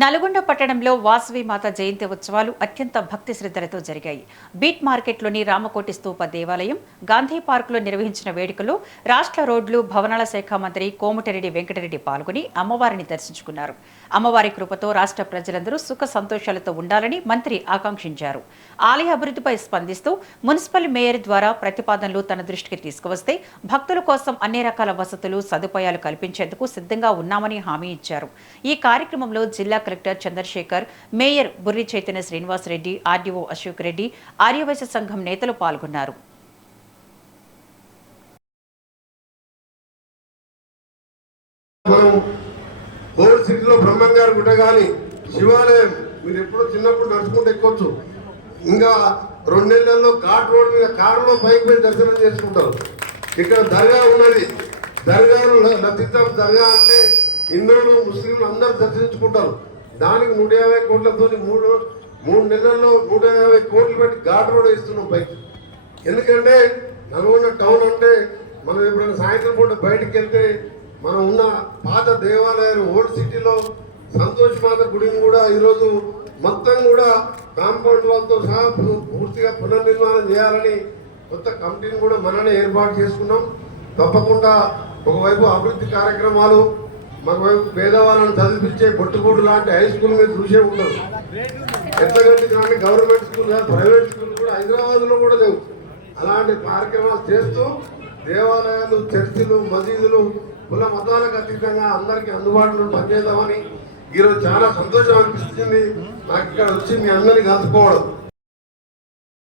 నల్గొండ పట్టణంలో వాసవి మాత జయంతి ఉత్సవాలు అత్యంత భక్తి శ్రద్ధలతో జరిగాయి. బీట్ మార్కెట్లోని రామకోటి స్తూప దేవాలయం, గాంధీ పార్కులో నిర్వహించిన వేడుకలో రాష్ట్ర రోడ్లు, భవనాల శాఖ మంత్రి కోమటిరెడ్డి వెంకటరెడ్డి పాల్గొని అమ్మవారిని దర్శించుకున్నారు. అమ్మవారి కృపతో రాష్ట్ర ప్రజలందరూ సుఖ సంతోషాలతో ఉండాలని మంత్రి ఆకాంక్షించారు. ఆలయ అభివృద్ధిపై స్పందిస్తూ మున్సిపల్ మేయర్ ద్వారా ప్రతిపాదనలు తన దృష్టికి తీసుకువస్తే భక్తుల కోసం అన్ని రకాల వసతులు, సదుపాయాలు కల్పించేందుకు సిద్ధంగా ఉన్నామని హామీ ఇచ్చారు. ఈ కార్యక్రమంలో జిల్లా collector Chandrasekhar, mayor Burri Chaitanya Srinivasa Reddy, RDO Ashok Reddy, Arya Vysya సంఘం నేతలు పాల్గొన్నారు. బ్రహ్మంగారు గుట్ట కానీ శివాలయం మీరు ఎప్పుడో చిన్నప్పుడు నడుచుకుంటూ ఎక్కొచ్చు. ఇంకా 2 నెలల్లో ఘాట్ రోడ్ మీద కారులో పైకి పోయి దర్శనం చేసుకుంటారు. ఇక్కడ దర్గా ఉన్నది. దర్గాను లతితం దర్గా అంటే హిందువులు, ముస్లింలు అందరూ దర్శించుకుంటారు. దానికి 150 కోట్లతో 3 నెలల్లో 150 కోట్లు పెట్టి ఘాట్ రోడ్ వేస్తున్నాం పైకి. ఎందుకంటే నల్గొండ టౌన్ అంటే మనం ఎప్పుడైనా సాయంత్రం పూట బయటకు వెళ్తే మనం ఉన్న పాత దేవాలయాలు, ఓల్డ్ సిటీలో సంతోష్ మాత గుడిని కూడా ఈరోజు మొత్తం కూడా కాంపౌండ్ వాళ్ళతో సహా పూర్తిగా పునర్నిర్మాణం చేయాలని కొత్త కమిటీని కూడా మననే ఏర్పాటు చేసుకున్నాం. తప్పకుండా ఒకవైపు అభివృద్ధి కార్యక్రమాలు, మరోవైపు పేదవాళ్ళని చదివించే బొట్టుగూడు లాంటి హై స్కూల్ మీద చూసే ఉండదు. ఎంతగంటే కానీ గవర్నమెంట్ స్కూల్ కాదు, ప్రైవేట్ స్కూల్ కూడా హైదరాబాద్లో కూడా లేవు. అలాంటి కార్యక్రమాలు చేస్తూ దేవాలయాలు, చర్చిలు, మసీదులు కుల మతాలకు అతీతంగా అందరికీ అందుబాటులో పనిచేద్దామని ఈరోజు చాలా సంతోషం అనిపిస్తుంది నాకు ఇక్కడ వచ్చి మీ అందరినీ కలుసుకోవడం.